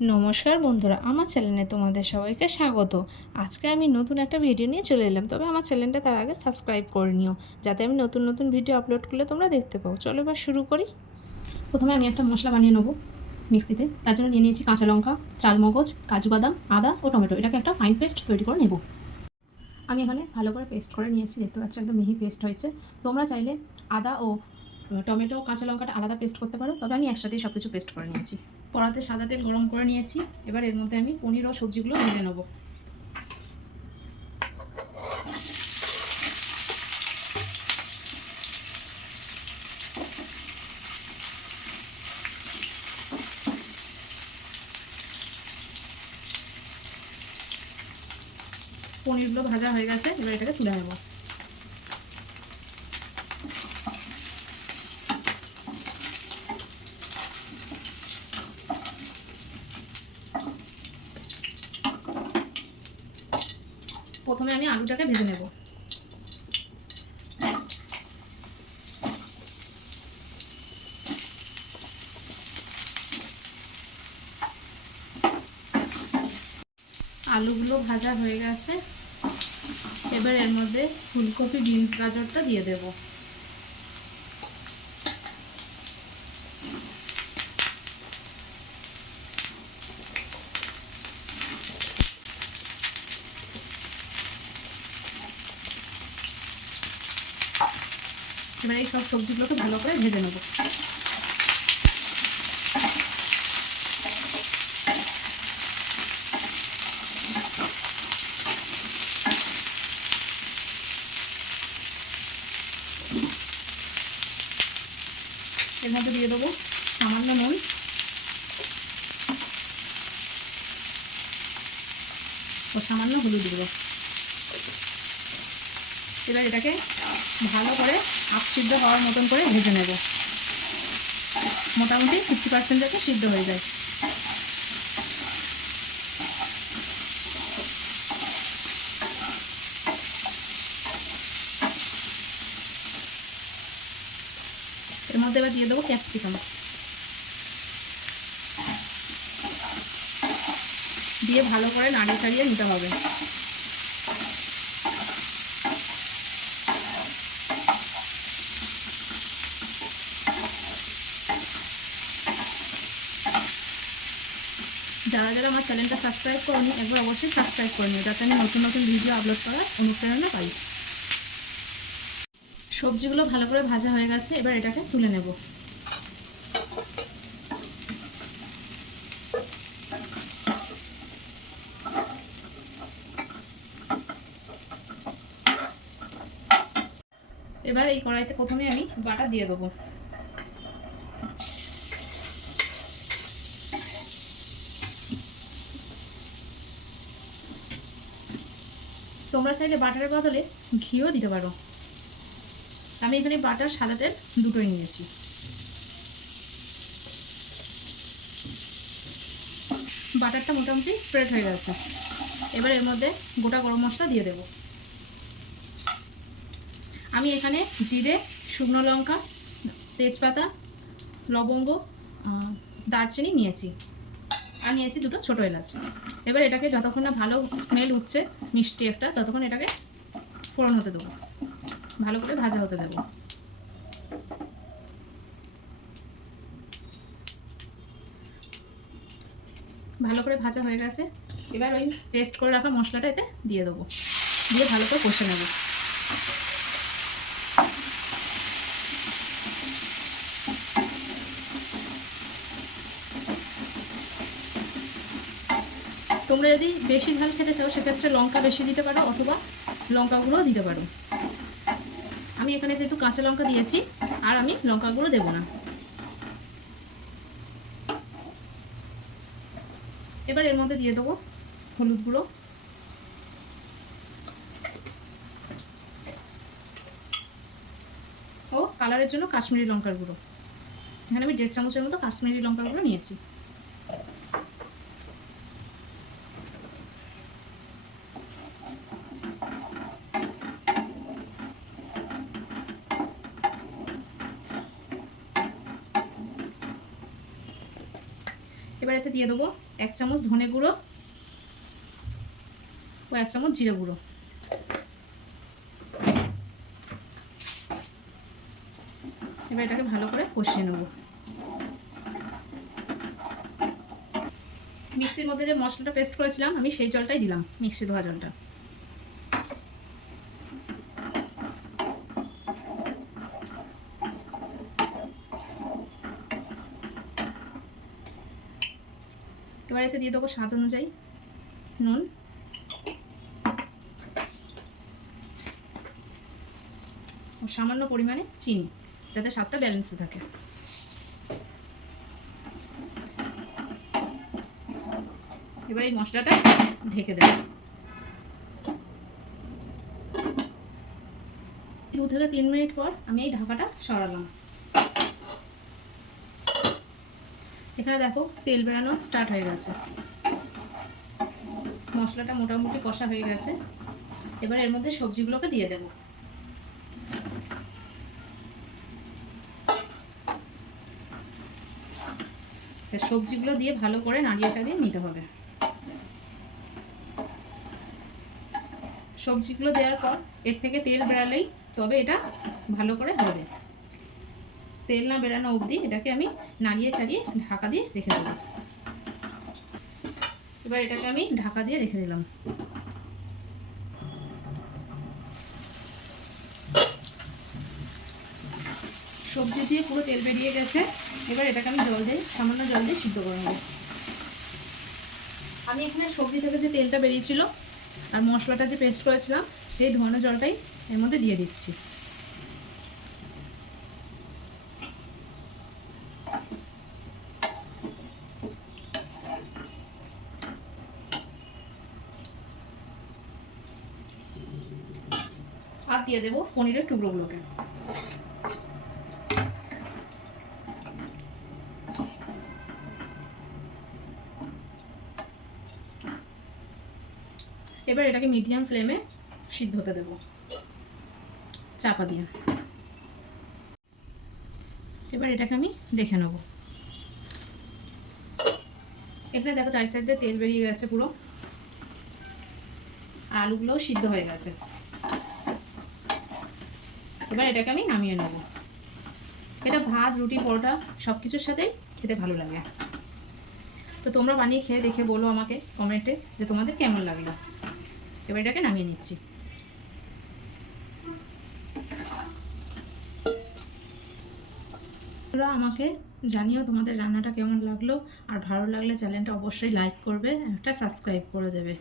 নমস্কার বন্ধুরা, আমার চ্যানেলে তোমাদের সবাইকে স্বাগত। আজকে আমি নতুন একটা ভিডিও নিয়ে চলে এলাম, তবে আমার চ্যানেলটা তার আগে সাবস্ক্রাইব করে নিও, যাতে আমি নতুন নতুন ভিডিও আপলোড করলে তোমরা দেখতে পাও। চলো এবার শুরু করি। প্রথমে আমি একটা মশলা বানিয়ে নেব মিক্সিতে, তার জন্য নিয়ে নিয়েছি কাঁচা লঙ্কা, চালমগজ, কাজু বাদাম, আদা ও টমেটো, এটাকে একটা ফাইন পেস্ট তৈরি করে নেব। আমি এখানে ভালো করে পেস্ট করে নিয়েছি, দেখতে পাচ্ছি একদম মিহি পেস্ট হয়েছে। তোমরা চাইলে আদা ও টমেটো, কাঁচা লঙ্কাটা আলাদা পেস্ট করতে পারো, তবে আমি একসাথেই সব কিছু পেস্ট করে নিয়েছি। কড়াতে সাদা তেল গরম করে নিয়েছি। এবার এর মধ্যে আমি পনির ও সবজিগুলো ভেজে নেব। পনিরগুলো ভাজা হয়ে গেছে, এবার এটাকে তুলে নেব। প্রথমে আমি আলুটাকে ভেজে নেব। আলুগুলো ভাজা হয়ে গেছে। এবার এর মধ্যে ফুলকপি, বিনস, গাজরটা দিয়ে দেব। এবার এই সব সবজিগুলোকে ভালো করে ভেজে নেব। এর মধ্যে দিয়ে দেবো সামান্য নুন। ও সামান্য হলুদ দেবো এবার এটাকে ভালো করে আপ সিদ্ধ হওয়ার মতন করে ভেজে নেব। মোটামুটি ফিফটি পার্সেন্ট যাতে সিদ্ধ হয়ে যায়। এর মধ্যে এবার দিয়ে দেবো ক্যাপসিকাম দিয়ে ভালো করে নাড়িয়ে চাড়িয়ে নিতে হবে। যারা যারা আমার চ্যানেলটা সাবস্ক্রাইব করনি, একবার অবশ্যই সাবস্ক্রাইব করে নিও, যাতে আমি নতুন নতুন ভিডিও আপলোড করার অনুপ্রেরণা পাই। সবজিগুলো ভালো করে ভাজা হয়ে গেছে, এবার এটাকে তুলে নেব। এবার এই কড়াইতে প্রথমে আমি বাটা দিয়ে দেবো। তোমরা চাইলে বাটারের বদলে ঘিও দিতে পারো। আমি এখানে বাটার, সাদা তেল দুটোই নিয়েছি। বাটারটা মোটামুটি স্প্রেড হয়ে গেছে। এবার এর মধ্যে গোটা গরম মশলা দিয়ে দেব। আমি এখানে জিরে, শুকনো লঙ্কা, তেজপাতা, লবঙ্গ দারচিনি নিয়েছি। আর নিয়েছি দুটো ছোটো এলাচ। এবার এটাকে যতক্ষণ না ভালো স্মেল উঠছে মিষ্টি একটা, ততক্ষণ এটাকে ফোড়ন হতে দেবো। ভালো করে ভাজা হতে দেবো। ভালো করে ভাজা হয়ে গেছে। এবার ওই পেস্ট করে রাখা মশলাটা এতে দিয়ে দেবো। দিয়ে ভালো করে কষে নেব। তোমরা যদি বেশি ঝাল খেতে চাও, সেক্ষেত্রে লঙ্কা বেশি দিতে পারো অথবা লঙ্কাগুলোও দিতে পারো। আমি এখানে যেহেতু কাঁচা লঙ্কা দিয়েছি, আর আমি লঙ্কাগুলো দেবো না। এবার এর মধ্যে দিয়ে দেবো হলুদ গুঁড়ো। ও কালারের জন্য কাশ্মীরি লঙ্কার গুঁড়ো। এখানে আমি দেড় চামচের মতো কাশ্মীরি লঙ্কার গুঁড়ো নিয়েছি। এবার এতে দিয়ে দেবো এক চামচ ধনে গুঁড়ো ও এক চামচ জিরে গুঁড়ো। এবার এটাকে ভালো করে কষিয়ে নেব। মিক্সির মধ্যে যে মশলাটা পেস্ট করেছিলাম, আমি সেই জলটাই দিলাম মিক্সি ধোয়া জলটা। এবার এতে দিয়ে দেবো স্বাদ অনুযায়ী নুন। ও সামান্য পরিমাণে চিনি, যাতে স্বাদটা ব্যালেন্সে থাকে। এবার এই মশলাটা ঢেকে দেব। দু থেকে তিন মিনিট পর আমি এই ঢাকাটা সরালাম। এখানে দেখো তেল বেরানো স্টার্ট হয়ে গেছে। মশলাটা মোটামুটি কষা হয়ে গেছে। এবার এর মধ্যে সবজিগুলোকে দিয়ে দেবো। সবজিগুলো দিয়ে ভালো করে নাড়িয়ে চাড়িয়ে নিতে হবে। সবজিগুলো দেওয়ার পর এর থেকে তেল বেরালেই তবে এটা ভালো করে হবে। তেল না বেরানো অবধি এটাকে আমি নাড়িয়ে চাড়িয়ে ঢাকা দিয়ে রেখে দেবো। এবার এটাকে আমি ঢাকা দিয়ে রেখে দিলাম। সবজি দিয়ে পুরো তেল বেরিয়ে গেছে। এবার এটাকে আমি জল দিয়ে, সামান্য জল দিয়ে সিদ্ধ করে নেব। আমি এখানে সবজি থেকে যে তেলটা বেরিয়েছিল আর মশলাটা যে পেস্ট করেছিলাম, সেই ধনে জলটাই এর মধ্যে দিয়ে দিচ্ছি আর দিয়ে দেবো পনিরের টুকরোগুলোকে। এবার এটাকে মিডিয়াম ফ্লেমে সিদ্ধ হতে দেবো। চাপা দিয়ে। এবার এটাকে আমি দেখে নেব। এখানে দেখো চারি সাইড দিয়ে তেল বেরিয়ে গেছে পুরো। আলুগুলোও সিদ্ধ হয়ে গেছে। এবার এটাকে আমি নামিয়ে নেব। এটা ভাত, রুটি, পরোটা সব কিছুর সাথেই খেতে ভালো লাগে। তো তোমরা বানিয়ে খেয়ে দেখে বলো আমাকে কমেন্টে যে তোমাদের কেমন লাগল। এবার এটাকে নামিয়ে নিচ্ছি। তোমরা আমাকে জানিও তোমাদের রান্নাটা কেমন লাগল। আর ভালো লাগলে চ্যানেলটা অবশ্যই লাইক করবে, একটা সাবস্ক্রাইব করে দেবে।